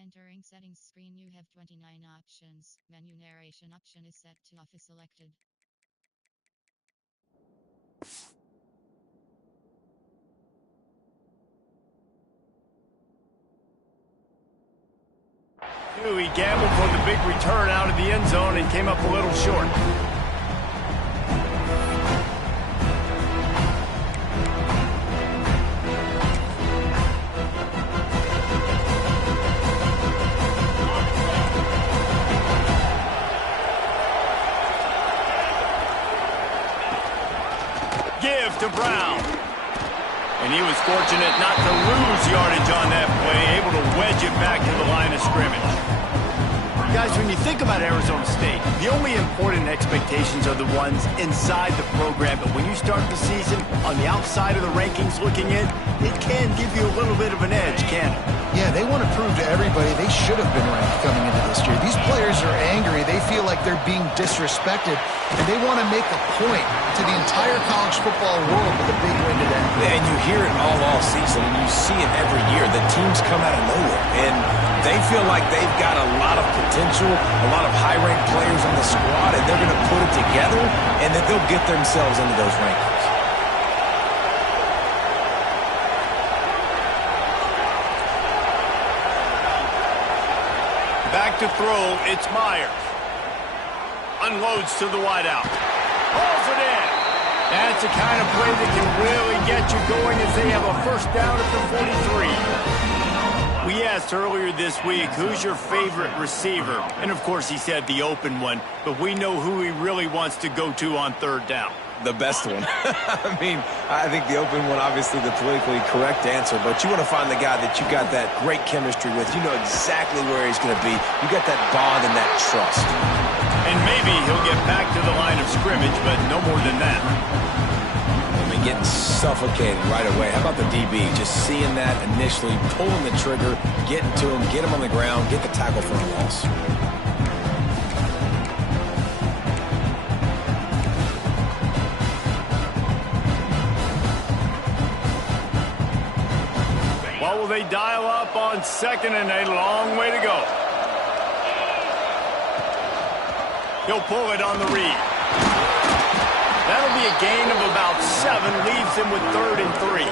Entering settings screen, you have 29 options. Menu narration option is set to off is selected. He gambled for the big return out of the end zone and came up a little short. Give to Brown. And he was fortunate not to lose yardage on that play, able to wedge it back to the line of scrimmage. Guys, when you think about Arizona State, the only important expectations are the ones inside the program. But when you start the season on the outside of the rankings looking in, it can give you a little bit of an edge, can't it? Yeah, they want to prove to everybody they should have been ranked coming into this year. These players are angry. They feel like they're being disrespected, and they want to make a point to the entire college football world with a big win today. And you hear it all season, and you see it every year. The teams come out of nowhere, and they feel like they've got a lot of potential, a lot of high-ranked players on the squad, and they're going to put it together, and then they'll get themselves into those rankings. Back to throw, it's Myers. Unloads to the wideout. Pulls it in. That's the kind of play that can really get you going as they have a first down at the 43. We asked earlier this week, who's your favorite receiver? And of course he said the open one, but we know who he really wants to go to on third down. The best one. I mean, I think the open one, obviously the politically correct answer, but you want to find the guy that you got that great chemistry with. You know exactly where he's going to be. You got that bond and that trust. And maybe he'll get back to the line of scrimmage, but no more than that. I mean, getting suffocated right away. How about the DB? Just seeing that initially, pulling the trigger, getting to him, get him on the ground, get the tackle for a loss. What will they dial up on second and a long way to go? He'll pull it on the read. That'll be a gain of about 7, leaves him with 3rd and 3.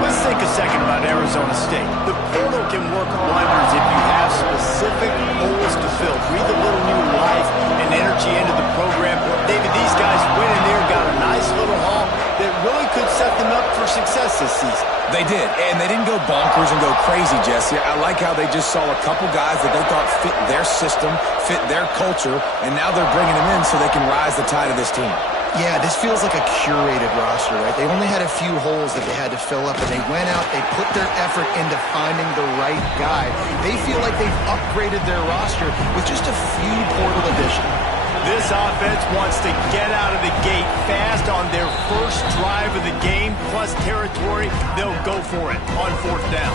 Let's think a second about Arizona State. The portal can work wonders if you have specific holes to fill. Breathe a little new life and energy into the program. David, these guys went in there, got a nice little haul that really could set them up for success this season. They did, and they didn't go bonkers and go crazy, Jesse. I like how they just saw a couple guys that they thought fit their system, fit their culture, and now they're bringing them in so they can rise the tide of this team. Yeah, this feels like a curated roster, right? They only had a few holes that they had to fill up, and they went out, they put their effort into finding the right guy. They feel like they've upgraded their roster with just a few portal additions. This offense wants to get out of the gate fast on their first drive of the game, plus territory. They'll go for it on 4th down.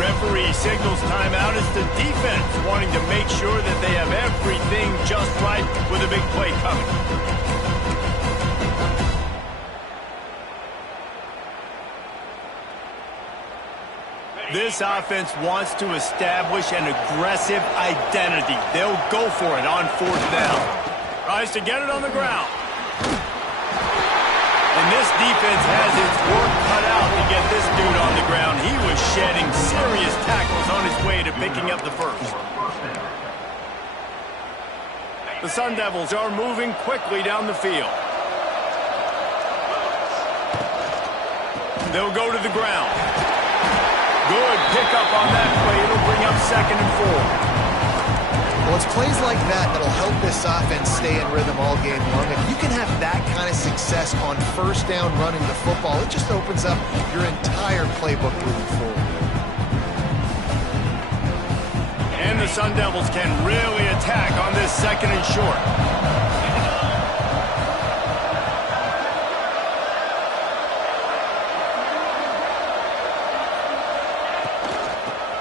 Referee signals timeout as the defense wanting to make sure that they have everything just right with a big play coming. This offense wants to establish an aggressive identity. They'll go for it on 4th down. Tries to get it on the ground. And this defense has its work cut out to get this dude on the ground. He was shedding serious tackles on his way to picking up the first. The Sun Devils are moving quickly down the field. They'll go to the ground. Good pickup on that play. It'll bring up 2nd and 4. Well, it's plays like that that'll help this offense stay in rhythm all game long. If you can have that kind of success on 1st down running the football, it just opens up your entire playbook moving forward. And the Sun Devils can really attack on this 2nd and short.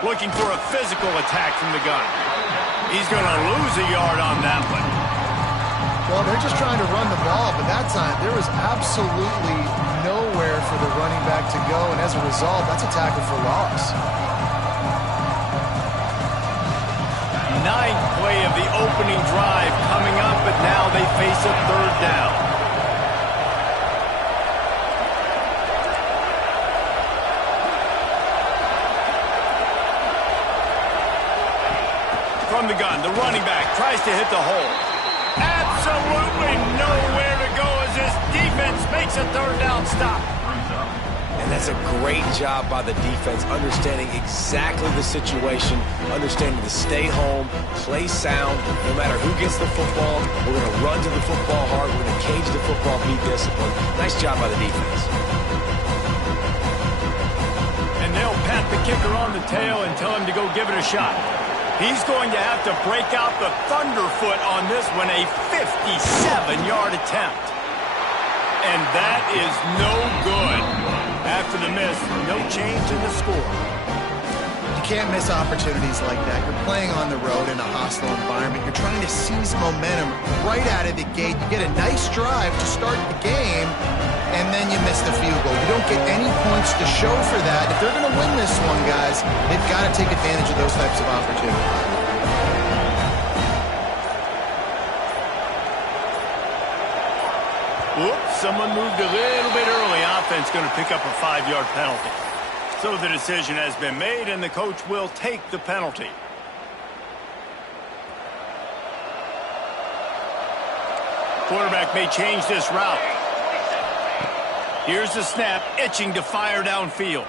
Looking for a physical attack from the gun. He's going to lose a yard on that one. Well, they're just trying to run the ball, but that time there was absolutely nowhere for the running back to go, and as a result, that's a tackle for loss. way of the opening drive coming up, but now they face a third down. From the gun, the running back tries to hit the hole. Absolutely nowhere to go as this defense makes a third down stop. And that's a great job by the defense, understanding exactly the situation, understanding to stay home, play sound. No matter who gets the football, we're going to run to the football hard. We're going to cage the football, be disciplined. Nice job by the defense. And they'll pat the kicker on the tail and tell him to go give it a shot. He's going to have to break out the thunderfoot on this one, a 57-yard attempt. And that is no good. After the miss, no change in the score. You can't miss opportunities like that. You're playing on the road in a hostile environment. You're trying to seize momentum right out of the gate. You get a nice drive to start the game, and then you miss the field goal. You don't get any points to show for that. If they're going to win this one, guys, they've got to take advantage of those types of opportunities. Whoops, someone moved a little bit early. Offense going to pick up a 5-yard penalty. So the decision has been made, and the coach will take the penalty. Quarterback may change this route. Here's the snap, itching to fire downfield.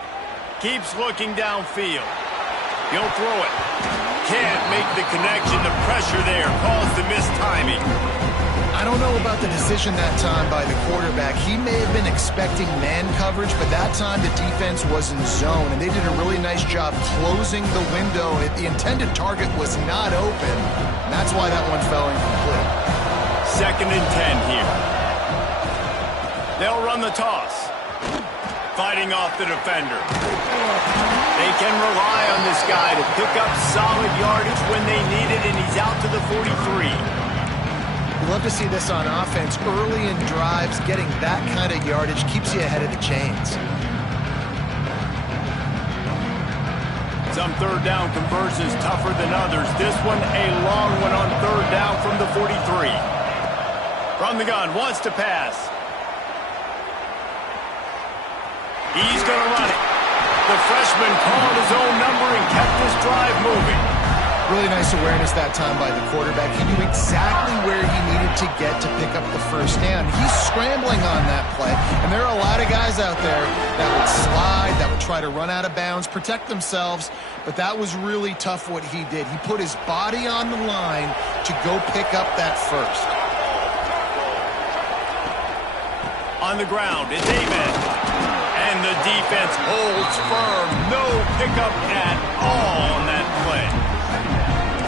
Keeps looking downfield. He'll throw it. Can't make the connection. The pressure there caused the mistiming. I don't know about the decision that time by the quarterback. He may have been expecting man coverage, but that time the defense was in zone, and they did a really nice job closing the window. The intended target was not open, and that's why that one fell incomplete. 2nd and 10 here. They'll run the toss. Fighting off the defender. They can rely on this guy to pick up solid yardage when they need it, and he's out to the 43. You love to see this on offense. Early in drives, getting that kind of yardage keeps you ahead of the chains. Some third down conversions tougher than others. This one a long one on 3rd down from the 43. From the gun, wants to pass. He's going to run it. The freshman called his own number and kept this drive moving. Really nice awareness that time by the quarterback. He knew exactly where he needed to get to pick up the first down. He's scrambling on that play, and there are a lot of guys out there that would slide, that would try to run out of bounds, protect themselves, but that was really tough what he did. He put his body on the line to go pick up that first. On the ground, it's Amen. And the defense holds firm. No pickup at all on that play.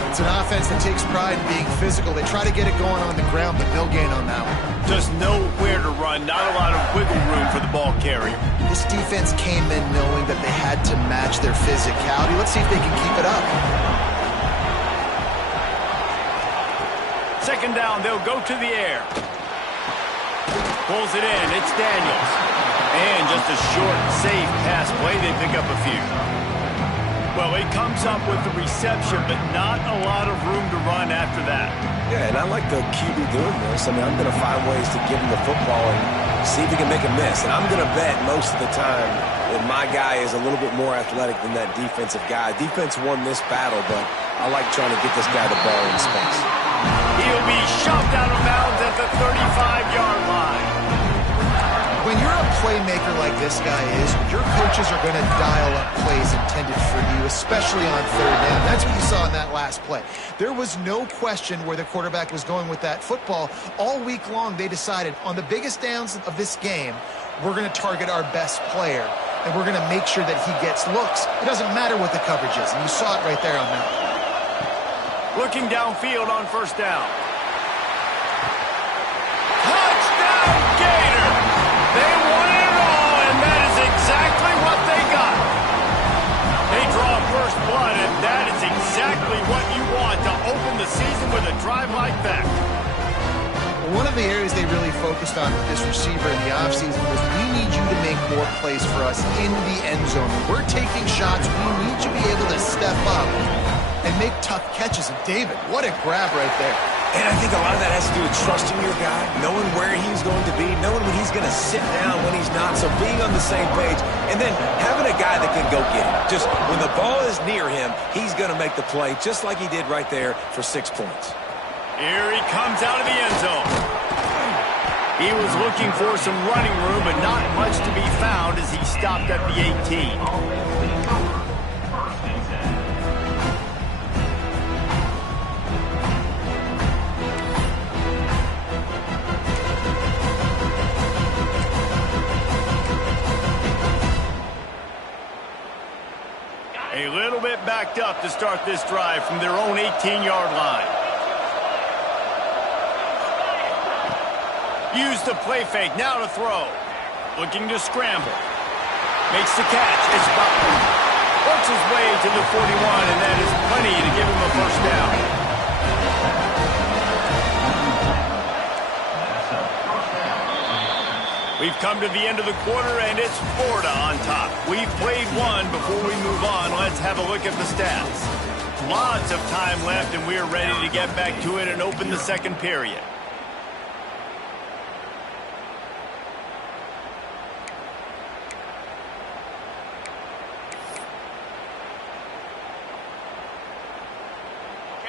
It's an offense that takes pride in being physical. They try to get it going on the ground, but no gain on that one. Just nowhere to run. Not a lot of wiggle room for the ball carrier. This defense came in knowing that they had to match their physicality. Let's see if they can keep it up. 2nd down, they'll go to the air. Pulls it in. It's Daniels. And just a short, safe pass play. They pick up a few. Well, he comes up with the reception, but not a lot of room to run after that. Yeah, and I like the QB doing this. I mean, I'm going to find ways to give him the football and see if he can make a miss. And I'm going to bet most of the time that my guy is a little bit more athletic than that defensive guy. Defense won this battle, but I like trying to get this guy the ball in space. He'll be shoved out of bounds at the 35-yard line. When you're a playmaker like this guy is, your coaches are going to dial up plays intended for you, especially on 3rd down. That's what you saw in that last play. There was no question where the quarterback was going with that football. All week long, they decided on the biggest downs of this game, we're going to target our best player, and we're going to make sure that he gets looks. It doesn't matter what the coverage is, and you saw it right there on that play. Looking downfield on 1st down. Touchdown, Gator! They won it all, and that is exactly what they got. They draw first blood, and that is exactly what you want to open the season with a drive like that. One of the areas they really focused on with this receiver in the offseason was we need you to make more plays for us in the end zone. When we're taking shots, we need you to be able to step up and make tough catches. And David, what a grab right there. And I think a lot of that has to do with trusting your guy, knowing where he's going to be, knowing when he's going to sit down, when he's not, so being on the same page, and then having a guy that can go get it. Just when the ball is near him, he's going to make the play, just like he did right there for 6 points. Here he comes out of the end zone. He was looking for some running room, but not much to be found as he stopped at the 18. A little bit backed up to start this drive from their own 18-yard line. Use the play fake, now to throw. Looking to scramble. Makes the catch. It's Butler. Works his way to the 41, and that is plenty to give him a first down. We've come to the end of the quarter, and it's Florida on top. We've played one. Before we move on, let's have a look at the stats. Lots of time left, and we're ready to get back to it and open the second period.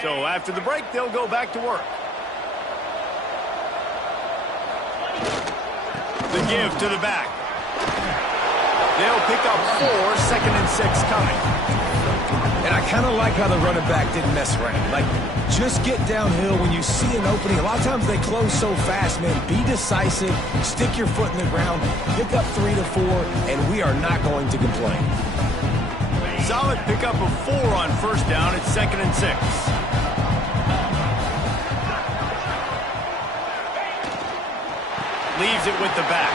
So after the break, they'll go back to work. The give to the back. They'll pick up 4, 2nd and 6 coming. And I kind of like how the running back didn't mess around. Like, just get downhill when you see an opening. A lot of times they close so fast, man. Be decisive, stick your foot in the ground, pick up 3 to 4, and we are not going to complain. Solid pickup of 4 on first down. It's 2nd and 6. Leaves it with the back.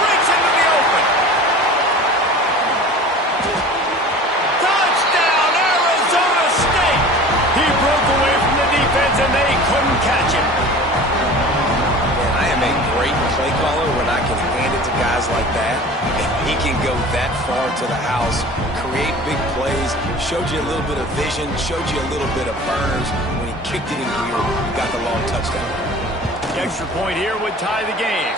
Breaks into the open. Touchdown, Arizona State! He broke away from the defense, and they couldn't catch him. Man, I am a great play caller when I can hand it to guys like that. And he can go that far to the house, create big plays, showed you a little bit of vision, showed you a little bit of burns. When he kicked it in gear, got the long touchdown. The extra point here would tie the game.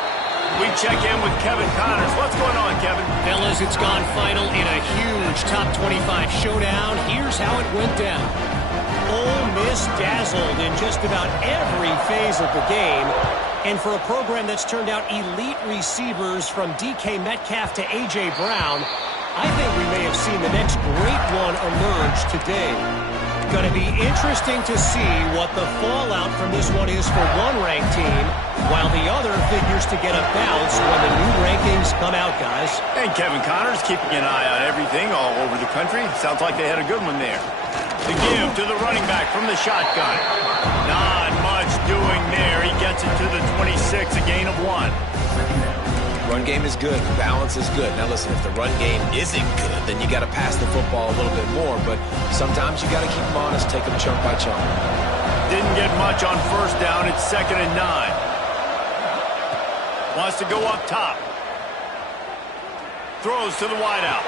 We check in with Kevin Connors. What's going on, Kevin? Fellas, it's gone final in a huge top 25 showdown. Here's how it went down. Ole Miss dazzled in just about every phase of the game. And for a program that's turned out elite receivers from DK Metcalf to A.J. Brown, I think we may have seen the next great one emerge today. Going to be interesting to see what the fallout from this one is for one ranked team, while the other figures to get a bounce when the new rankings come out, guys. And Kevin Connors keeping an eye on everything all over the country. Sounds like they had a good one there. The give to the running back from the shotgun. Not much doing there. He gets it to the 26, a gain of 1. Run game is good. Balance is good. Now, listen, if the run game isn't good, then you got to pass the football a little bit more. But sometimes you got to keep them honest, take them chunk by chunk. Didn't get much on first down. It's 2nd and 9. Wants to go up top. Throws to the wideout.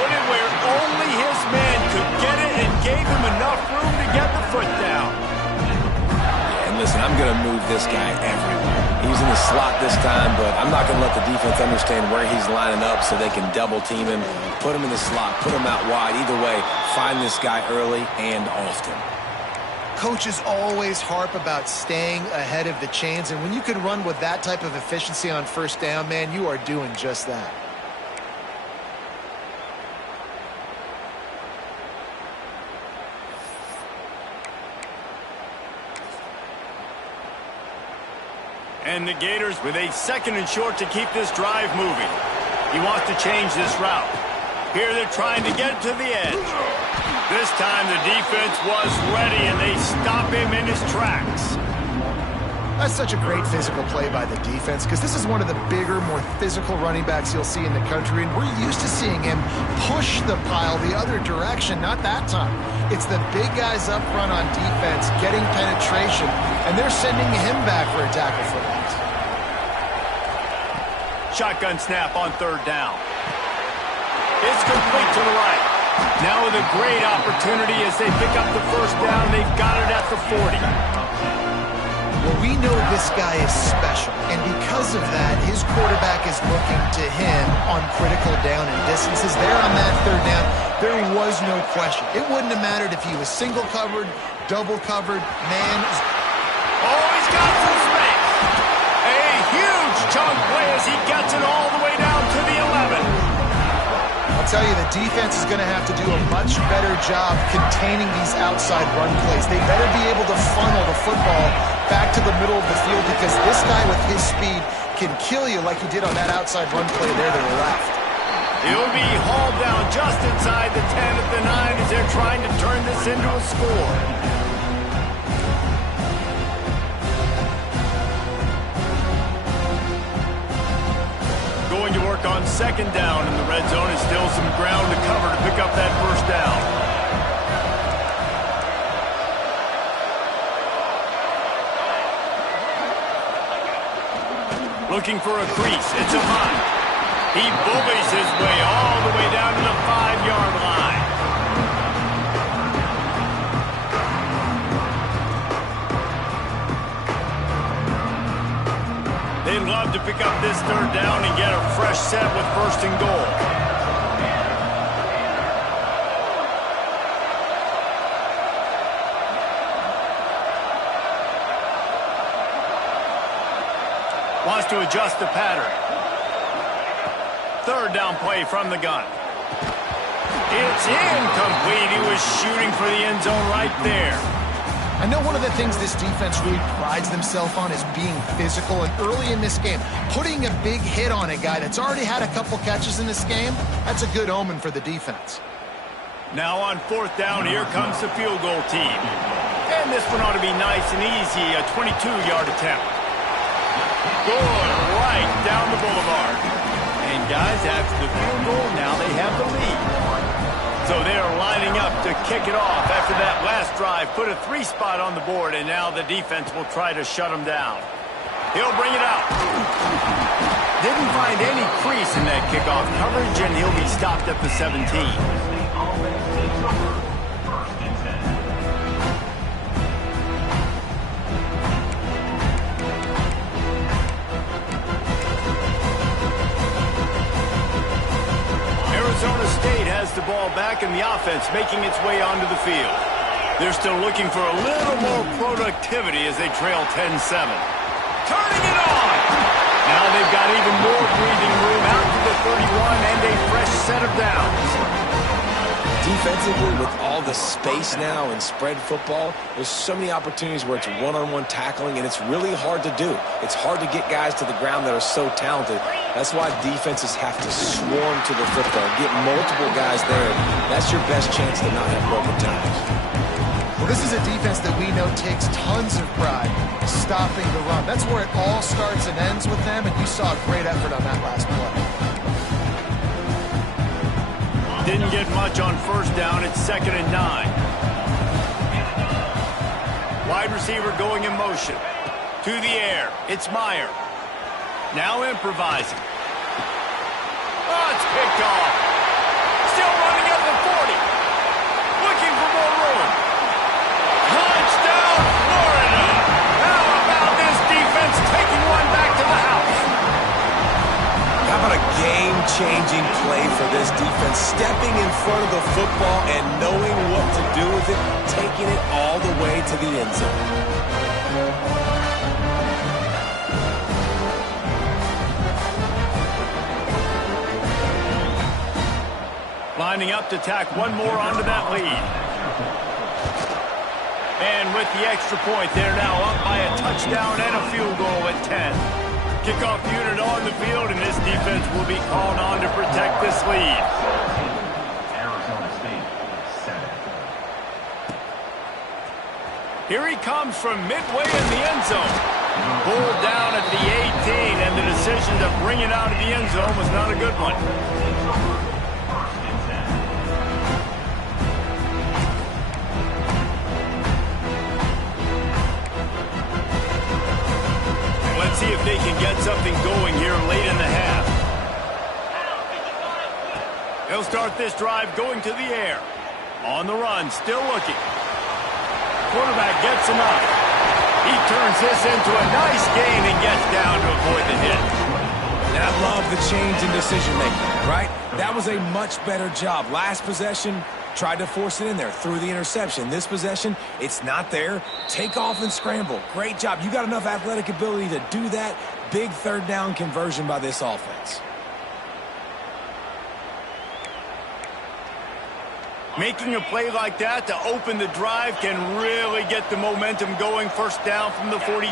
Put it where only his man could get it and gave him enough room to get the foot down. Yeah, and listen, I'm going to move this guy everywhere. He's in the slot this time, but I'm not going to let the defense understand where he's lining up so they can double team him, put him in the slot, put him out wide. Either way, find this guy early and often. Coaches always harp about staying ahead of the chains, and when you can run with that type of efficiency on first down, man, you are doing just that. And the Gators with a 2nd and short to keep this drive moving. He wants to change this route. Here they're trying to get to the edge. This time the defense was ready, and they stop him in his tracks. That's such a great physical play by the defense, because this is one of the bigger, more physical running backs you'll see in the country, and we're used to seeing him push the pile the other direction. Not that time. It's the big guys up front on defense getting penetration, and they're sending him back for a tackle for loss. Shotgun snap on 3rd down. It's complete to the right. Now with a great opportunity as they pick up the first down. They've got it at the 40. Well, we know this guy is special, and because of that, his quarterback is looking to him on critical down and distances. There on that third down, there was no question. It wouldn't have mattered if he was single covered, double covered, man. Oh, he's got some space. A huge chunk play as he gets it all the way down to the 11. I'll tell you, the defense is going to have to do a much better job containing these outside run plays. They better be able to funnel the football back to the middle of the field because this guy with his speed can kill you like he did on that outside run play there to the left. He'll be hauled down just inside the 10 at the 9 as they're trying to turn this into a score. Going to work on second down in the red zone. Is still some ground to cover to pick up that first down. Looking for a crease. It's a hunt. He bullies his way all the way down to the 5-yard line. They'd love to pick up this third down and get a fresh set with first and goal. Wants to adjust the pattern. Third down play from the gun. It's incomplete. He was shooting for the end zone right there. I know one of the things this defense really prides themselves on is being physical, and early in this game, putting a big hit on a guy that's already had a couple catches in this game, that's a good omen for the defense. Now on fourth down, here comes the field goal team. And this one ought to be nice and easy, a 22-yard attempt. Going right down the boulevard. And guys, after the field goal, now they have the lead. So they are lining up to kick it off after that last drive. Put a 3 spot on the board, and now the defense will try to shut them down. He'll bring it out. Didn't find any crease in that kickoff coverage, and he'll be stopped at the 17. Arizona State has the ball back, and the offense making its way onto the field. They're still looking for a little more productivity as they trail 10-7. Turning it on! Now they've got even more breathing room out to the 31 and a fresh set of downs. Defensively, with all the space now in spread football, there's so many opportunities where it's one-on-one tackling, and it's really hard to do. It's hard to get guys to the ground that are so talented. That's why defenses have to swarm to the football, get multiple guys there. That's your best chance to not have broken tackles. Well, this is a defense that we know takes tons of pride stopping the run. That's where it all starts and ends with them, and you saw a great effort on that last play. Didn't get much on first down. It's 2nd and 9. Wide receiver going in motion. To the air. It's Meyer. Now improvising. Oh, it's picked off. Still running up the 40. Looking for more room. Touchdown, Florida. How about this defense taking one back to the house? How about a game-changing play for this defense? Stepping in front of the football and knowing what to do with it, taking it all the way to the end zone. Lining up to tack one more onto that lead. And with the extra point, they're now up by a touchdown and a field goal at 10. Kickoff unit on the field, and this defense will be called on to protect this lead. Arizona State, 7. Here he comes from midway in the end zone. Pulled down at the 18, and the decision to bring it out of the end zone was not a good one. Let's see if they can get something going here late in the half. He'll They'll start this drive going to the air. On the run, still looking. Quarterback gets enough. He turns this into a nice gain and gets down to avoid the hit. And I love the change in decision-making, right? That was a much better job. Last possession, tried to force it in there, threw the interception. This possession, it's not there. Take off and scramble. Great job. You got enough athletic ability to do that. Big third down conversion by this offense. Making a play like that to open the drive can really get the momentum going. First down from the 43.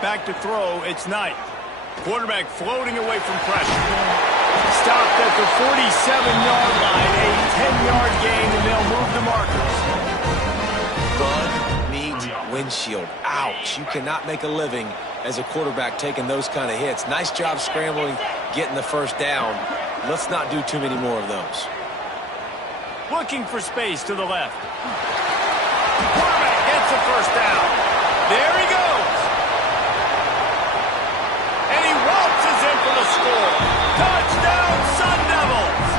Back to throw, it's Knight. Quarterback floating away from pressure. Stopped at the 47-yard line, a 10-yard gain, and they'll move the markers. Bud meets windshield. Ouch. You cannot make a living as a quarterback taking those kind of hits. Nice job scrambling, getting the first down. Let's not do too many more of those. Looking for space to the left. Quarterback gets the first down. There he goes. And he waltzes in for the score. Touchdown, Sun Devils.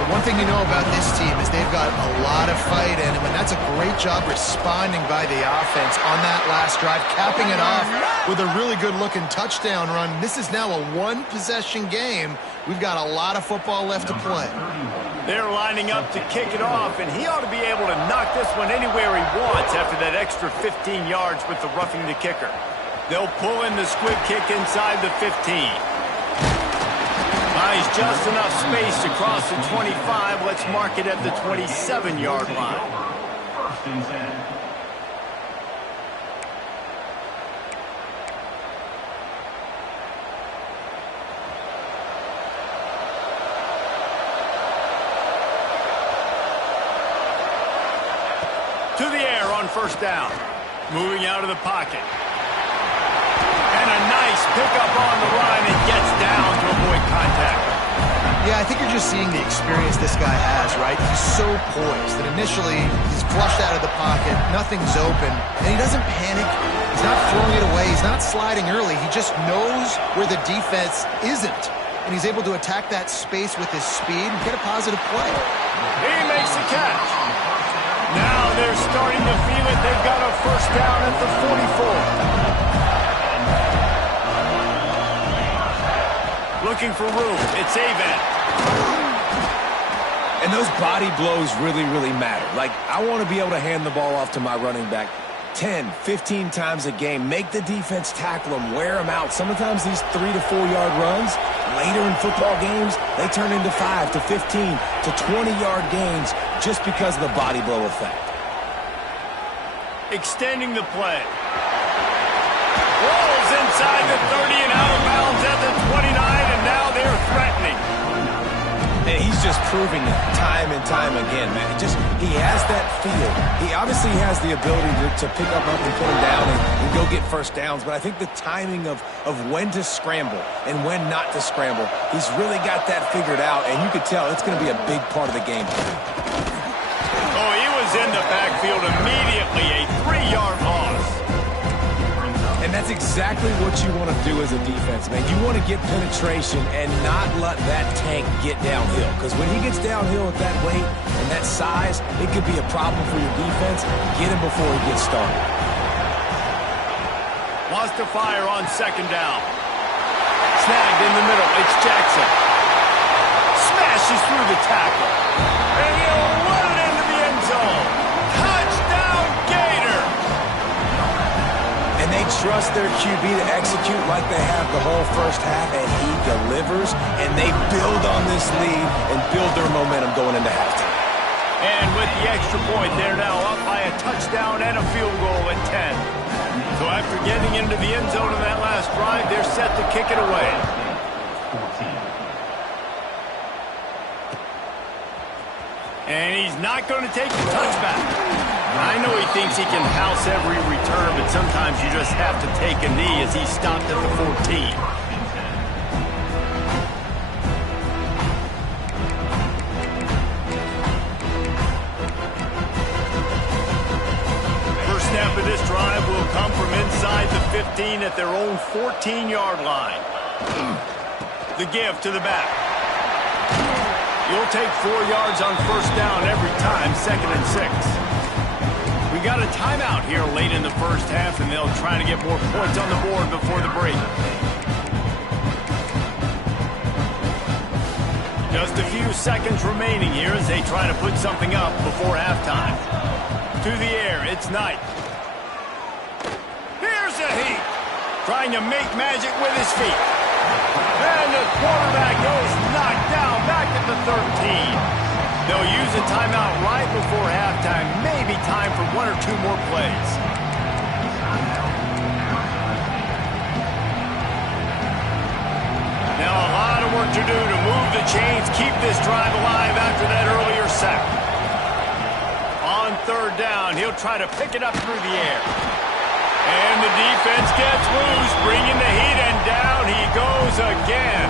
The one thing you know about this team is they've got a lot of fight in them, and that's a great job responding by the offense on that last drive, capping it off with a really good-looking touchdown run. This is now a one-possession game. We've got a lot of football left to play. They're lining up to kick it off, and he ought to be able to knock this one anywhere he wants after that extra 15 yards with the roughing the kicker. They'll pull in the squib kick inside the 15. Buys just enough space to cross the 25. Let's mark it at the 27-yard line. First and 10. To the air on first down. Moving out of the pocket. And a nice pickup on the run and gets down to avoid contact. Yeah, I think you're just seeing the experience this guy has, right? He's so poised that initially he's flushed out of the pocket, nothing's open, and he doesn't panic. He's not throwing it away. He's not sliding early. He just knows where the defense isn't, and he's able to attack that space with his speed and get a positive play. He makes the catch. Now they're starting to feel it. They've got a first down at the 44. Looking for room. It's Avent. And those body blows really, really matter. Like, I want to be able to hand the ball off to my running back 10, 15 times a game. Make the defense tackle them, wear them out. Sometimes these 3 to 4 yard runs, later in football games, they turn into 5 to 15 to 20-yard gains just because of the body blow effect. Extending the play. Rolls inside the 30 and out of bounds at the 29, and now they're threatening. And he's just proving it time and time again, man. He has that feel. He obviously has the ability to pick up and put him down and go get first downs, but I think the timing of when to scramble and when not to scramble, he's really got that figured out, and you could tell it's going to be a big part of the game. Oh, he was in the backfield immediately, a 3-yard loss. And that's exactly what you want to do as a defense, man. You want to get penetration and not let that tank get downhill. Because when he gets downhill at that weight and that size, it could be a problem for your defense. Get him before he gets started. Wants to fire on second down. Snagged in the middle. It's Jackson. Smashes through the tackle. And he'll run it into the end zone. Touchdown, Gator! And they trust their QB to execute like they have the whole first half, and he delivers, and they build on this lead and build their momentum going into halftime. And with the extra point, they're now up by a touchdown and a field goal at 10. So after getting into the end zone in that last drive, they're set to kick it away. 14. And he's not going to take the touchback. I know he thinks he can house every return, but sometimes you just have to take a knee as he stopped at the 14. First snap of this drive will come from inside the 15 at their own 14-yard line. The give to the back. You'll take 4 yards on first down every time, 2nd and 6. We got a timeout here late in the first half, and they'll try to get more points on the board before the break. Just a few seconds remaining here as they try to put something up before halftime. To the air, it's Knight. Here's a heat. Trying to make magic with his feet. And the quarterback goes knocked down back at the 13. They'll use a timeout right before halftime. Maybe time for 1 or 2 more plays. Now a lot of work to do to move the chains, keep this drive alive after that earlier sack. On 3rd down, he'll try to pick it up through the air. And the defense gets loose, bringing the heat, and down he goes again.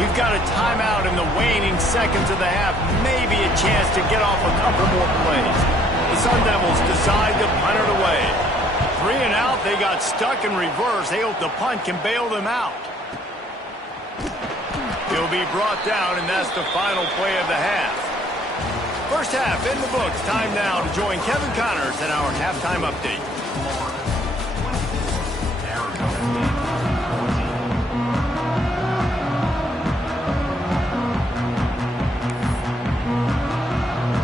We've got a timeout in the waning seconds of the half. Maybe a chance to get off a couple more plays. The Sun Devils decide to punt it away. 3 and out, they got stuck in reverse. They hope the punt can bail them out. He'll be brought down, and that's the final play of the half. First half in the books. Time now to join Kevin Connors in our halftime update.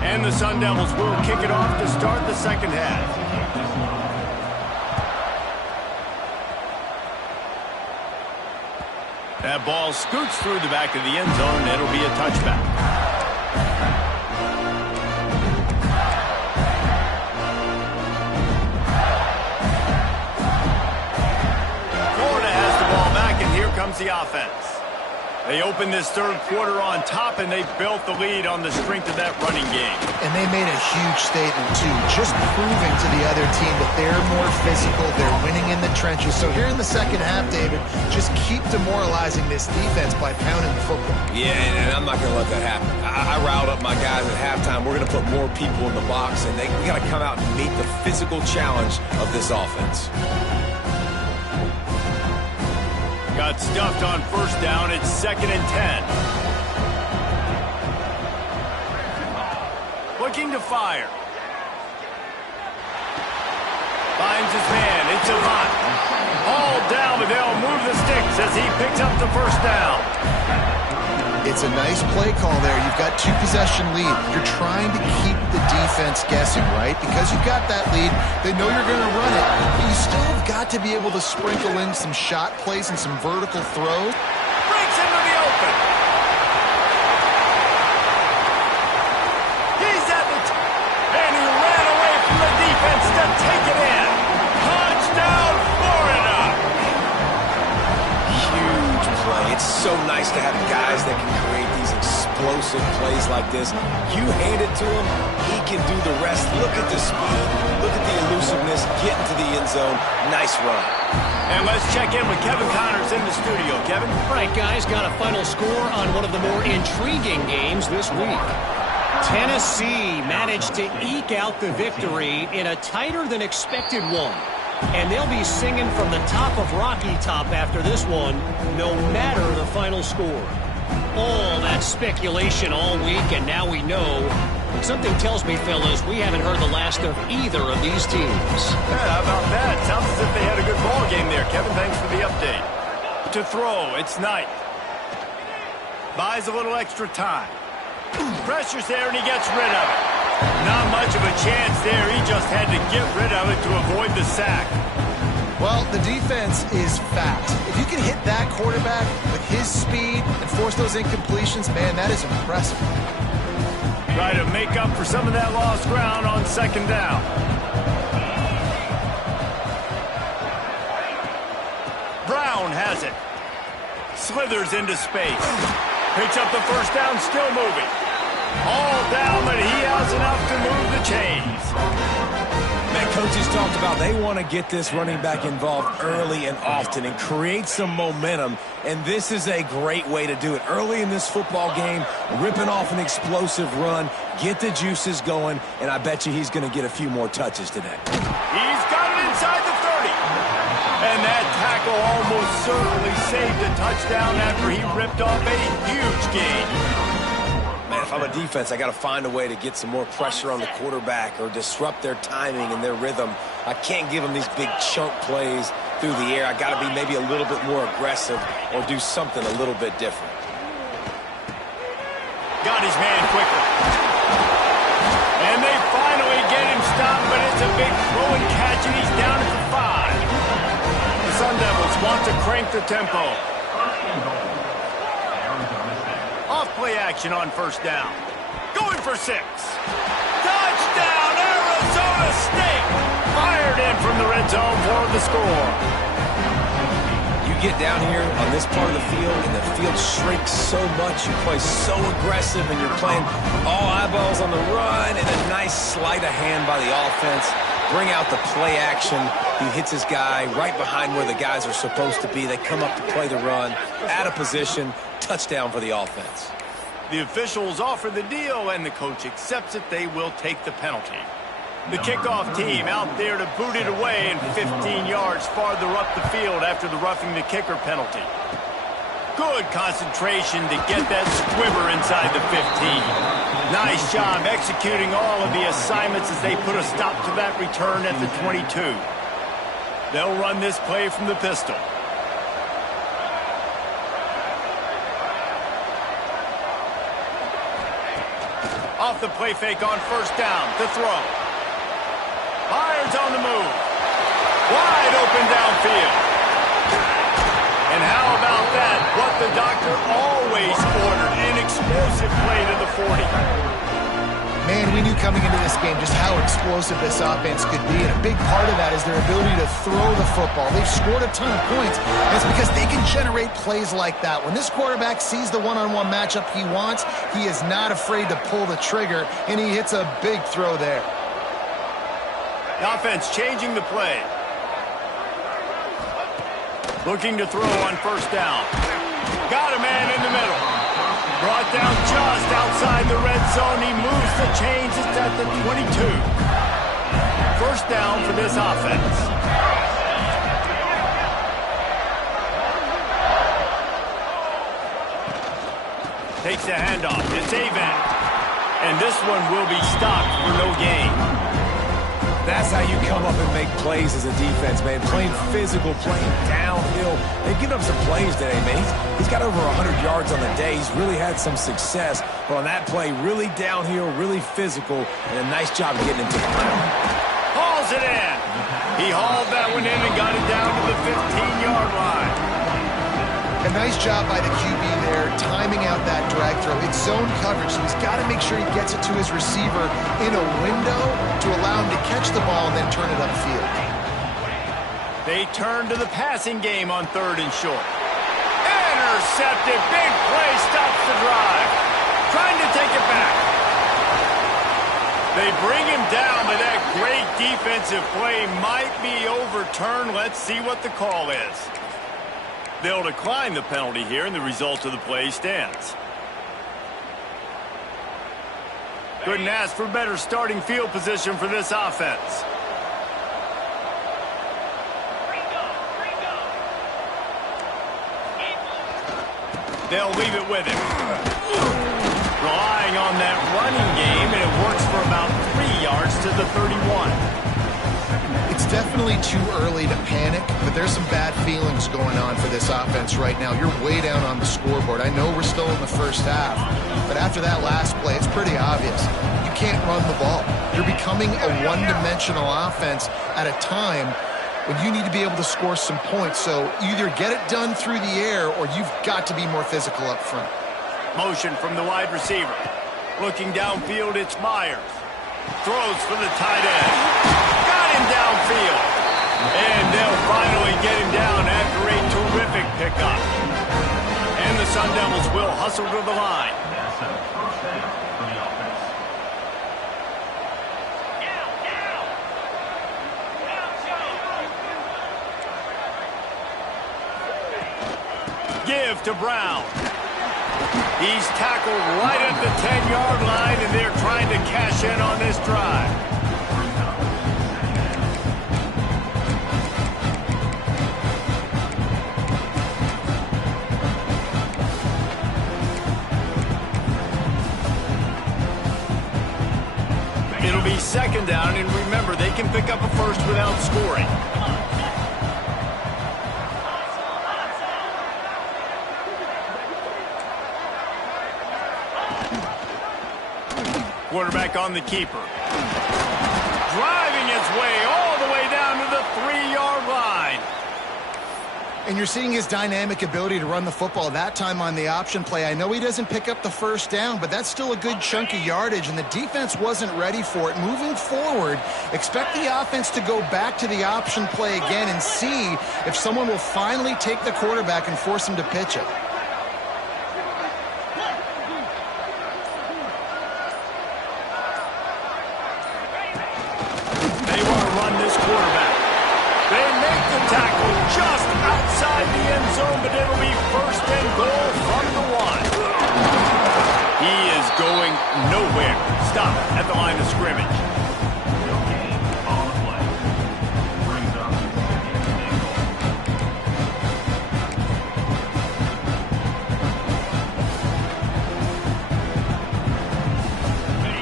And the Sun Devils will kick it off to start the second half. That ball scoots through the back of the end zone, and it'll be a touchback. Florida has the ball back, and here comes the offense. They opened this 3rd quarter on top, and they built the lead on the strength of that running game. And they made a huge statement, too, just proving to the other team that they're more physical, they're winning in the trenches. So here in the second half, David, just keep demoralizing this defense by pounding the football. Yeah, and I'm not going to let that happen. I riled up my guys at halftime. We're going to put more people in the box, and we got to come out and meet the physical challenge of this offense. Got stuffed on first down. It's 2nd and 10. Looking to fire. Finds his man. It's Avant. All down, but they'll move the sticks as he picks up the first down. It's a nice play call there. You've got 2-possession lead. You're trying to keep the defense guessing, right? Because you've got that lead, they know you're going to run it, but you still have got to be able to sprinkle in some shot plays and some vertical throws. Breaks into the open. He's at the and he ran away from the defense to take it in. Touchdown, Florida! Huge play. It's so nice to have guys that can create these explosive plays like this. You hand it to him, he can do the rest. Look at the speed. Look at the elusiveness. Get into the end zone. Nice run. And let's check in with Kevin Connors in the studio. Kevin? All right, guys, got a final score on one of the more intriguing games this week. Tennessee managed to eke out the victory in a tighter-than-expected one. And they'll be singing from the top of Rocky Top after this one, no matter the final score. All that speculation all week, and now we know. Something tells me, fellas, we haven't heard the last of either of these teams. Yeah, how about that? Sounds as if they had a good ball game there. Kevin, thanks for the update. To throw, it's Knight. Buys a little extra time. Pressure's there, and he gets rid of it. Not much of a chance there. He just had to get rid of it to avoid the sack. Well, the defense is fast. If you can hit that quarterback with his speed and force those incompletions, man, that is impressive. Try to make up for some of that lost ground on 2nd down. Brown has it. Slithers into space. Picks up the first down, still moving. All down, but he has enough to move the chains. Man, coaches talked about they want to get this running back involved early and often and create some momentum, and this is a great way to do it. Early in this football game, ripping off an explosive run, get the juices going, and I bet you he's going to get a few more touches today. He's got it inside the 30. And that tackle almost certainly saved a touchdown after he ripped off a huge gain. I'm a defense, I got to find a way to get some more pressure on the quarterback or disrupt their timing and their rhythm. I can't give them these big chunk plays through the air. I got to be maybe a little bit more aggressive or do something a little bit different. Got his man quickly. And they finally get him stopped, but it's a big throw and catch, and he's down at the 5. The Sun Devils want to crank the tempo. Off play action on first down. Going for 6. Touchdown, Arizona State! Fired in from the red zone for the score. You get down here on this part of the field, and the field shrinks so much. You play so aggressive, and you're playing all eyeballs on the run, and a nice sleight of hand by the offense. Bring out the play action. He hits his guy right behind where the guys are supposed to be. They come up to play the run, out of position, touchdown for the offense. The officials offer the deal, and the coach accepts it. They will take the penalty. The kickoff team out there to boot it away and 15 yards farther up the field after the roughing the kicker penalty. Good concentration to get that squibber inside the 15. Nice job executing all of the assignments as they put a stop to that return at the 22. They'll run this play from the pistol. Off the play fake on first down to throw. Byard's on the move. Wide open downfield. And how about that? What the doctor always ordered. An explosive play to the 40. Man, we knew coming into this game just how explosive this offense could be, and a big part of that is their ability to throw the football. They've scored a ton of points, and it's because they can generate plays like that. When this quarterback sees the one-on-one matchup he wants, he is not afraid to pull the trigger, and he hits a big throw there. The offense changing the play. Looking to throw on first down. Got a man in the middle. Brought down just outside the red zone. He moves the chains. It's at the 22. First down for this offense. Takes the handoff. It's Avant. And this one will be stopped for no gain. That's how you come up and make plays as a defense, man. Playing physical, playing downhill. They've given up some plays today, man. He's got over 100 yards on the day. He's really had some success. But on that play, really downhill, really physical, and a nice job getting into the ground. Hauls it in. He hauled that one in and got it down to the 15-yard line. A nice job by the QB there, timing out that drag throw. It's zone coverage, so he's got to make sure he gets it to his receiver in a window to allow him to catch the ball and then turn it upfield. They turn to the passing game on 3rd and short. Intercepted. Big play stops the drive. Trying to take it back. They bring him down, but that great defensive play might be overturned. Let's see what the call is. They'll decline the penalty here, and the result of the play stands. Couldn't ask for better starting field position for this offense. They'll leave it with him. Relying on that running game, and it works for about 3 yards to the 31. It's definitely too early to panic, but there's some bad feelings going on for this offense right now. You're way down on the scoreboard. I know we're still in the first half, but after that last play, it's pretty obvious. You can't run the ball. You're becoming a one-dimensional offense at a time when you need to be able to score some points. So either get it done through the air or you've got to be more physical up front. Motion from the wide receiver. Looking downfield, it's Myers. Throws for the tight end. Downfield. And they'll finally get him down after a terrific pickup. And the Sun Devils will hustle to the line. Give to Brown. He's tackled right at the 10-yard line, and they're trying to cash in on this drive. It'll be second down, and remember, they can pick up a first without scoring. Quarterback on the keeper. Driving his way all the way down to the 3-yard line. And you're seeing his dynamic ability to run the football that time on the option play. I know he doesn't pick up the first down, but that's still a good chunk of yardage, and the defense wasn't ready for it. Moving forward, expect the offense to go back to the option play again and see if someone will finally take the quarterback and force him to pitch it. They want to run this quarterback. They make the tackle just outside the end zone, but it'll be first and goal from the 1. He is going nowhere. Stop at the line of scrimmage. Okay, on the play. Brings up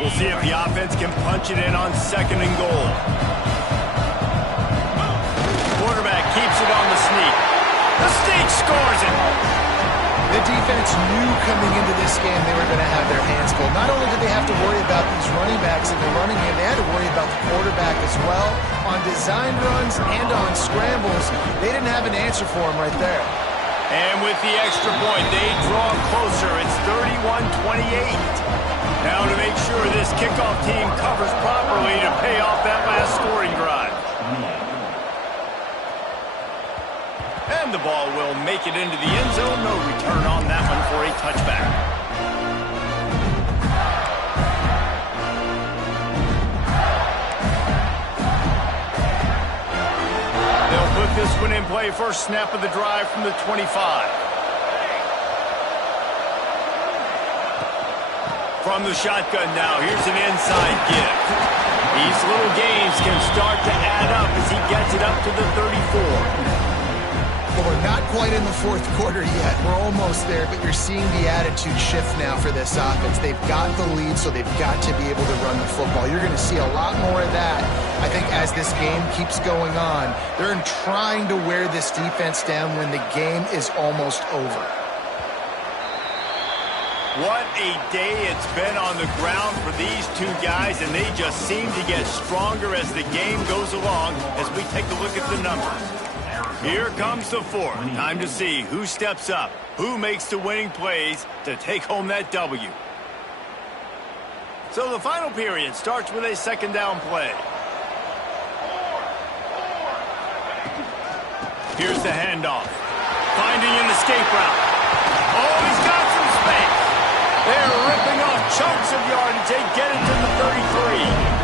We'll see if the offense can punch it in on second and goal. Quarterback keeps it on the sneak. The sneak scores it. The defense knew coming into this game they were going to have their hands full. Not only did they have to worry about these running backs in the running game, they had to worry about the quarterback as well. On design runs and on scrambles, they didn't have an answer for him right there. And with the extra point, they draw closer. It's 31-28. Now to make sure this kickoff team covers properly to pay off that last scoring drive. And the ball will make it into the end zone. No return on that one for a touchback. They'll put this one in play. First snap of the drive from the 25. From the shotgun now, here's an inside give. These little gains can start to add up as he gets it up to the 34. Well, we're not quite in the fourth quarter yet. We're almost there, but you're seeing the attitude shift now for this offense. They've got the lead, so they've got to be able to run the football. You're going to see a lot more of that, I think, as this game keeps going on. They're trying to wear this defense down when the game is almost over. What a day it's been on the ground for these two guys, and they just seem to get stronger as the game goes along as we take a look at the numbers. Here comes the fourth. Time to see who steps up, who makes the winning plays to take home that W. So the final period starts with a second down play. Here's the handoff. Finding an escape route. Oh, he's got some space. They're ripping off chunks of yardage. They get it to the 33.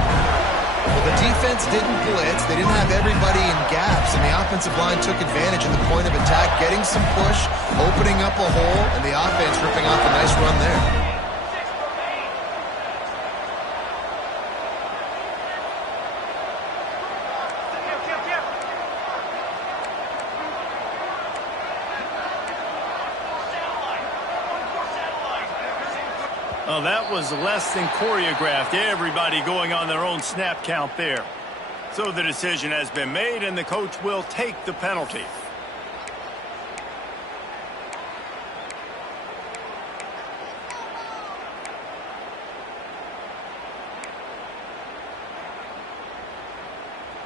Well, the defense didn't blitz. They didn't have everybody in gaps, and the offensive line took advantage in the point of attack, getting some push, opening up a hole, and the offense ripping off a nice run there. Well, that was less than choreographed. Everybody going on their own snap count there. So the decision has been made, and the coach will take the penalty.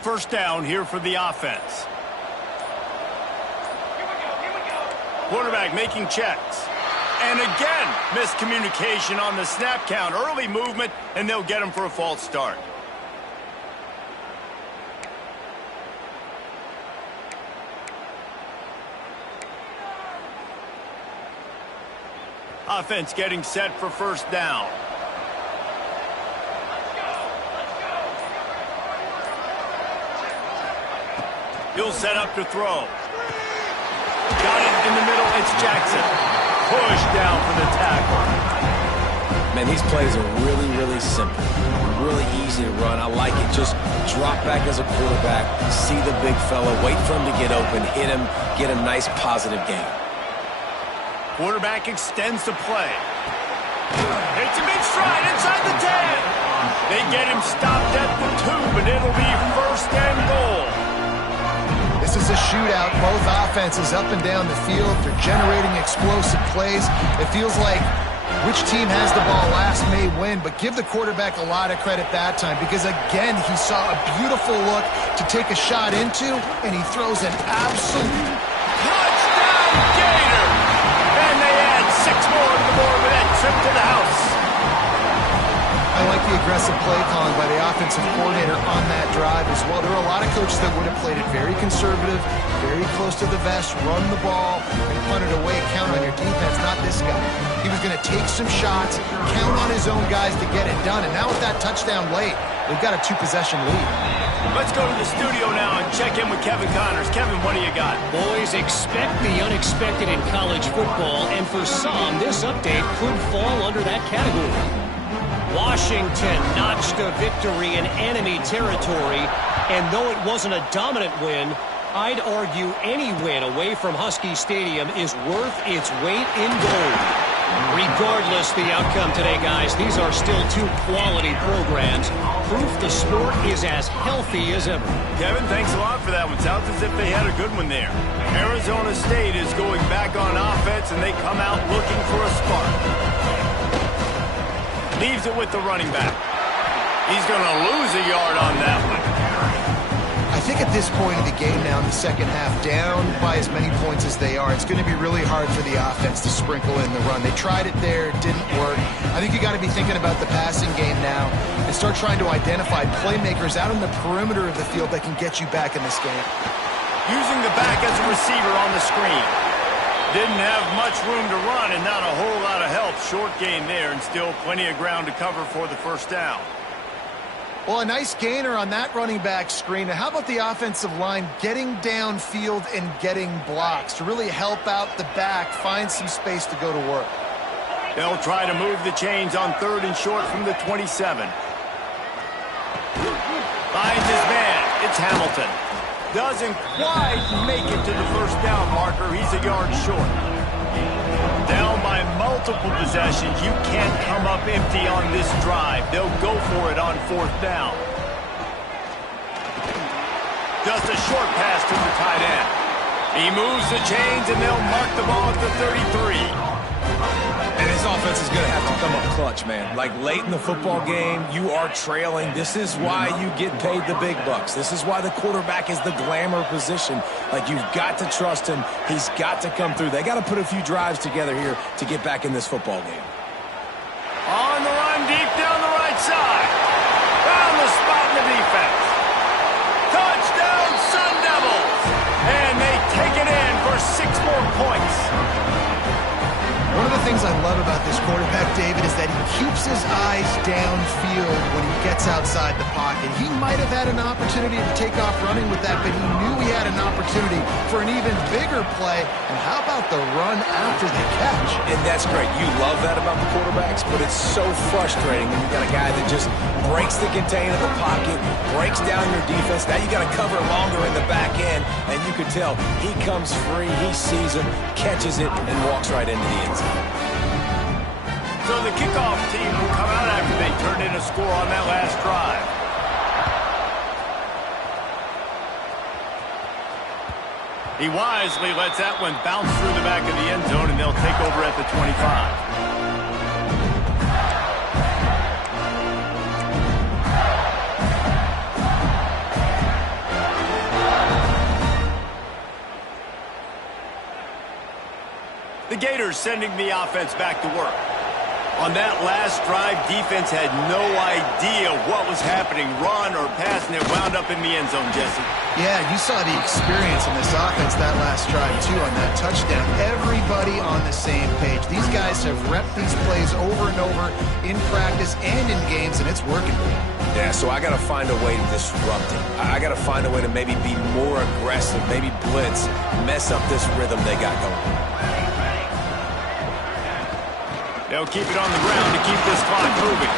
First down here for the offense. Quarterback making checks. And again, miscommunication on the snap count. Early movement, and they'll get him for a false start. Offense getting set for first down. He'll set up to throw. Got it in the middle. It's Jackson. Push down for the tackle. Man, these plays are really, really simple. Really easy to run. I like it. Just drop back as a quarterback, see the big fella, wait for him to get open, hit him, get a nice positive gain. Quarterback extends the play. It's a big stride inside the 10. They get him stopped at the 2, but it'll be 1st and goal. This is a shootout. Both offenses up and down the field. They're generating explosive plays. It feels like which team has the ball last may win, but give the quarterback a lot of credit that time because, again, he saw a beautiful look to take a shot into, and he throws an absolute touchdown Gator! And they add 6 more to the board with that trip to the house. I like the aggressive play calling by the offensive coordinator on that drive as well. There are a lot of coaches that would have played it very conservative, very close to the vest, run the ball, and punt it away, count on your defense, not this guy. He was going to take some shots, count on his own guys to get it done, and now with that touchdown late, they've got a 2-possession lead. Let's go to the studio now and check in with Kevin Connors. Kevin, what do you got? Boys, expect the unexpected in college football, and for some, this update could fall under that category. Washington notched a victory in enemy territory, and though it wasn't a dominant win, I'd argue any win away from Husky Stadium is worth its weight in gold. Regardless the outcome today, guys, these are still 2 quality programs. Proof the sport is as healthy as ever. Kevin, thanks a lot for that one. Sounds as if they had a good one there. Arizona State is going back on offense, and they come out looking for a spark. Leaves it with the running back. He's going to lose a yard on that one. I think at this point of the game now in the second half, down by as many points as they are, it's going to be really hard for the offense to sprinkle in the run. They tried it there, it didn't work. I think you got to be thinking about the passing game now and start trying to identify playmakers out on the perimeter of the field that can get you back in this game. Using the back as a receiver on the screen. Didn't have much room to run and not a whole lot of help. Short gain there and still plenty of ground to cover for the 1st down. Well, a nice gainer on that running back screen. Now, how about the offensive line getting downfield and getting blocks to really help out the back, find some space to go to work? They'll try to move the chains on 3rd and short from the 27. Finds his man. It's Hamilton. Doesn't quite make it to the 1st down marker. He's a yard short. Down by multiple possessions. You can't come up empty on this drive. They'll go for it on 4th down. Just a short pass to the tight end. He moves the chains, and they'll mark the ball at the 33. And his offense is going to have to come up clutch, man. Like late in the football game, you are trailing. This is why you get paid the big bucks. This is why the quarterback is the glamour position. Like, you've got to trust him. He's got to come through. They got to put a few drives together here to get back in this football game. On the run, deep down the right side. Found the spot in the defense. Touchdown, Sun Devils! And they take it in for 6 more points. One of the things I love about this quarterback, David, is that he keeps his eyes downfield when he gets outside the pocket. He might have had an opportunity to take off running with that, but he knew he had an opportunity for an even bigger play. And how about the run after the catch? And that's great. You love that about the quarterbacks, but it's so frustrating when you got a guy that just breaks the contain of the pocket, breaks down your defense. Now you got to cover longer in the back end, and you can tell he comes free, he sees him, catches it, and walks right into the end zone. So the kickoff team will come out after they turned in a score on that last drive. He wisely lets that one bounce through the back of the end zone, and they'll take over at the 25. The Gators sending the offense back to work. On that last drive, defense had no idea what was happening, run or pass, and it wound up in the end zone, Jesse. Yeah, you saw the experience in this offense that last drive, too, on that touchdown. Everybody on the same page. These guys have repped these plays over and over in practice and in games, and it's working. Yeah, so I got to find a way to disrupt it. I got to find a way to maybe be more aggressive, maybe blitz, mess up this rhythm they got going. They'll keep it on the ground to keep this clock moving.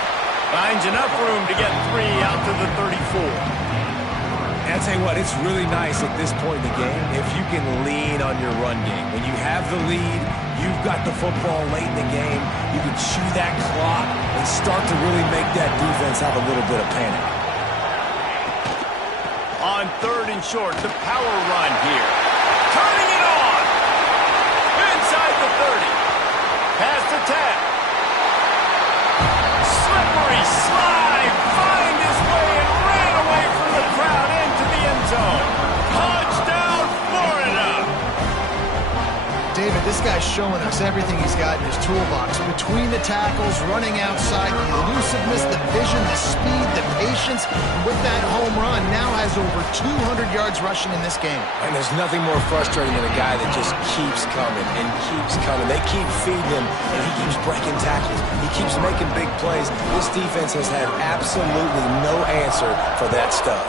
Finds enough room to get 3 out to the 34. I tell you what, it's really nice at this point in the game if you can lean on your run game. When you have the lead, you've got the football late in the game, you can chew that clock and start to really make that defense have a little bit of panic. On 3rd and short, the power run here. Turning it on! Inside the 30. Past the 10. Slippery slide. Find his way and ran away from the crowd into the end zone. Touchdown, Florida! David, this guy's showing us everything he's got in his toolbox. Between the tackles, running outside, the elusiveness, the vision, the speed, the patience. And with that home run, now has over 200 yards rushing in this game. And there's nothing more frustrating than a guy that just keeps coming and keeps coming. They keep feeding him, and he keeps breaking tackles. He keeps making big plays. This defense has had absolutely no answer for that stud.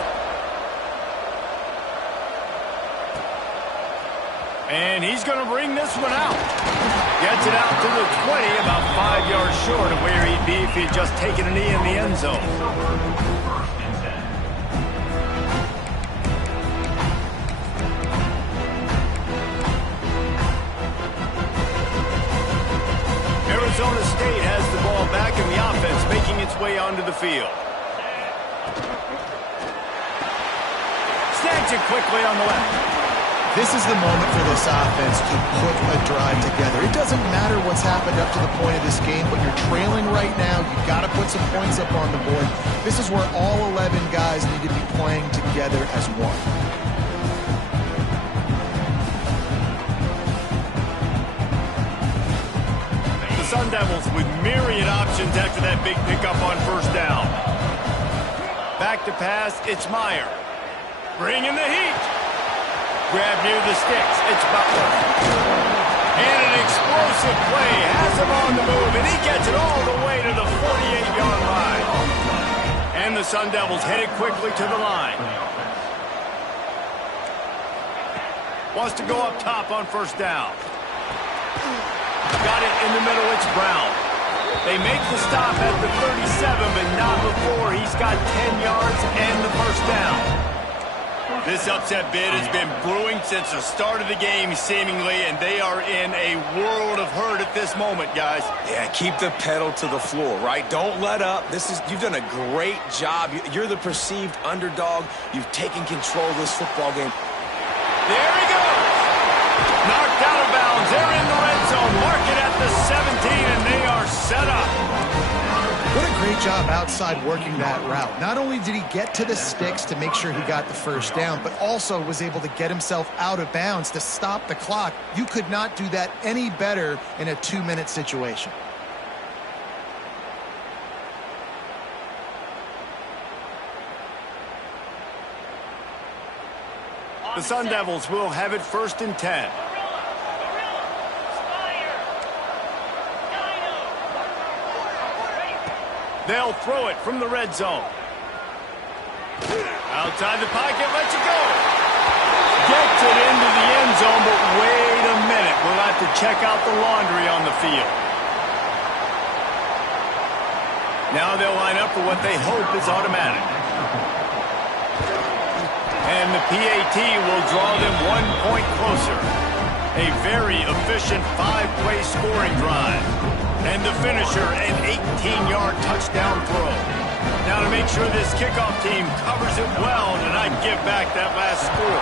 And he's going to bring this one out. Gets it out to the 20, about 5 yards short of where he'd be if he'd just taken a knee in the end zone. First and 10. Arizona State has the ball back in the offense, making its way onto the field. Snags it quickly on the left. This is the moment for this offense to put a drive together. It doesn't matter what's happened up to the point of this game, but you're trailing right now. You've got to put some points up on the board. This is where all 11 guys need to be playing together as one. The Sun Devils with myriad options after that big pickup on first down. Back to pass, it's Meyer. Bringing the heat. Grab near the sticks. It's Butler. And an explosive play has him on the move, and he gets it all the way to the 48-yard line. And the Sun Devils headed quickly to the line. Wants to go up top on first down. Got it in the middle. It's Brown. They make the stop at the 37, but not before he's got 10 yards and the first down. This upset bid has been brewing since the start of the game, seemingly, and they are in a world of hurt at this moment, guys. Yeah, keep the pedal to the floor, right? Don't let up. You've done a great job. You're the perceived underdog. You've taken control of this football game. There he goes. Knocked out of bounds. They're in the red zone. Mark it at the 17, and they are set up. What a great job outside working that route. Not only did he get to the sticks to make sure he got the first down, but also was able to get himself out of bounds to stop the clock. You could not do that any better in a 2-minute situation. The Sun Devils will have it first and 10. They'll throw it from the red zone. Outside the pocket, lets it go. Gets it into the end zone, but wait a minute. We'll have to check out the laundry on the field. Now they'll line up for what they hope is automatic. And the PAT will draw them 1 point closer. A very efficient 5-play scoring drive. And the finisher, an 18-yard touchdown throw. Now to make sure this kickoff team covers it well and not give back that last score.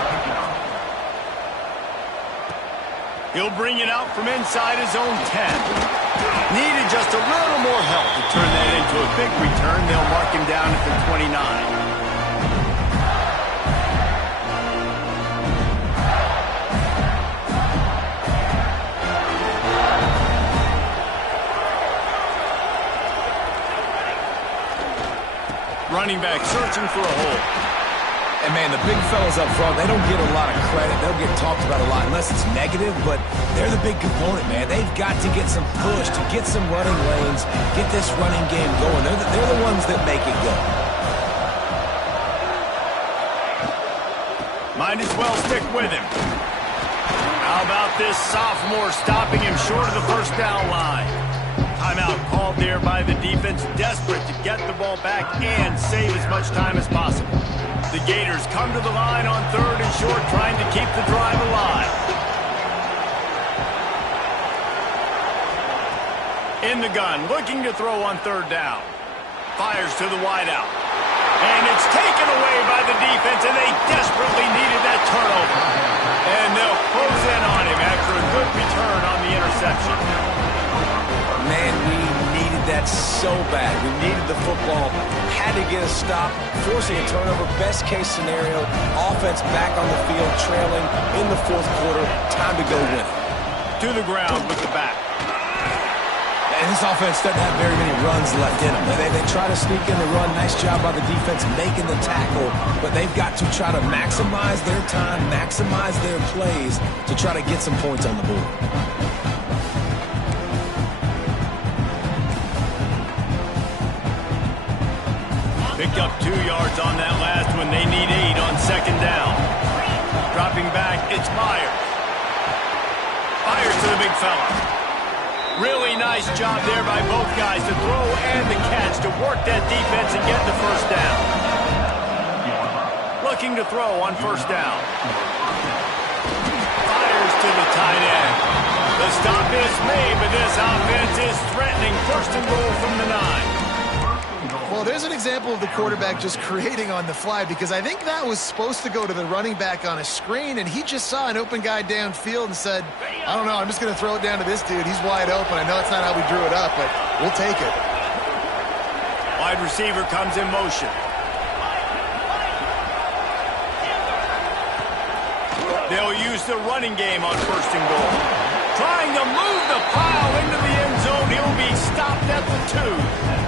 He'll bring it out from inside his own 10. Needed just a little more help to turn that into a big return. They'll mark him down at the 29. Running back searching for a hole. And, man, the big fellas up front, they don't get a lot of credit. They'll get talked about a lot unless it's negative, but they're the big component, man. They've got to get some push, to get some running lanes, get this running game going. They're the ones that make it go. Might as well stick with him. How about this sophomore stopping him short of the first down line? Timeout called there by the defense, desperate to get the ball back and save as much time as possible. The Gators come to the line on 3rd and short, trying to keep the drive alive. In the gun, looking to throw on 3rd down. Fires to the wideout. And it's taken away by the defense, and they desperately needed that turnover. And they'll close in on him after a good return on the interception. Man, we needed that so bad. We needed the football. Had to get a stop, forcing a turnover. Best case scenario, offense back on the field, trailing in the 4th quarter. Time to go win it. To the ground with the back. And this offense doesn't have very many runs left in them. They try to sneak in the run. Nice job by the defense making the tackle. But they've got to try to maximize their time, maximize their plays to try to get some points on the board. Picked up 2 yards on that last one. They need 8 on 2nd down. Dropping back, it's Myers. Fires to the big fella. Really nice job there by both guys to throw and the catch to work that defense and get the 1st down. Looking to throw on 1st down. Fires to the tight end. The stop is made, but this offense is threatening 1st and goal from the 9. Well, there's an example of the quarterback just creating on the fly, because I think that was supposed to go to the running back on a screen, and he just saw an open guy downfield and said, I don't know, I'm just going to throw it down to this dude. He's wide open. I know it's not how we drew it up, but we'll take it. Wide receiver comes in motion. They'll use the running game on 1st and goal. Trying to move the pile into the end zone. He'll be stopped at the 2.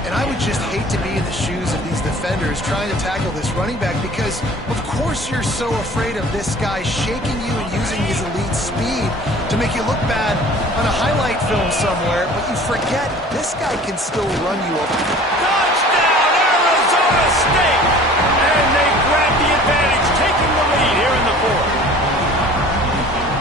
And I would just hate to be in the shoes of these defenders trying to tackle this running back, because, of course, you're so afraid of this guy shaking you and using his elite speed to make you look bad on a highlight film somewhere, but you forget this guy can still run you over. Touchdown, Arizona State! And they grab the advantage, taking the lead here in the 4th.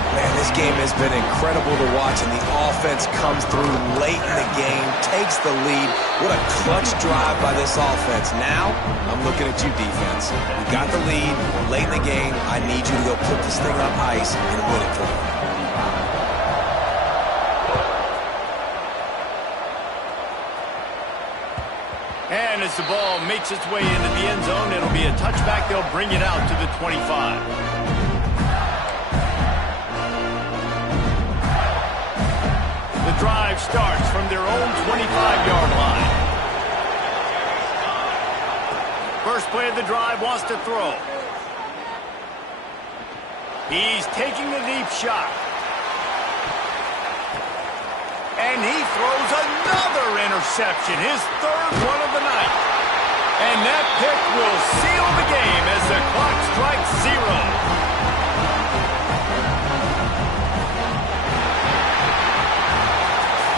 Man, this game has been incredible to watch, and the offense comes through late in the game, takes the lead. What a clutch drive by this offense. Now, I'm looking at you, defense. You got the lead late in the game. I need you to go put this thing on ice and win it for me. And as the ball makes its way into the end zone, it'll be a touchback. They'll bring it out to the 25. The drive starts from their own 25-yard line. First play of the drive, wants to throw. He's taking a deep shot. And he throws another interception, his 3rd one of the night. And that pick will seal the game as the clock strikes 0.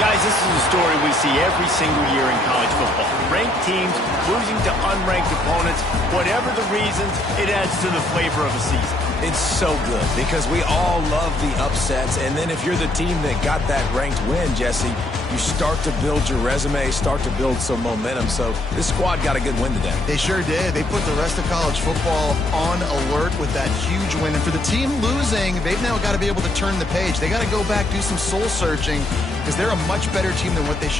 Guys, this is a story we see every single year in college football. Ranked teams losing to unranked opponents. Whatever the reasons, it adds to the flavor of a season. It's so good because we all love the upsets, and then if you're the team that got that ranked win, Jesse, you start to build your resume, start to build some momentum. So this squad got a good win today. They sure did. They put the rest of college football on alert with that huge win. And for the team losing, they've now got to be able to turn the page. They got to go back, do some soul searching, because they're a much better team than what they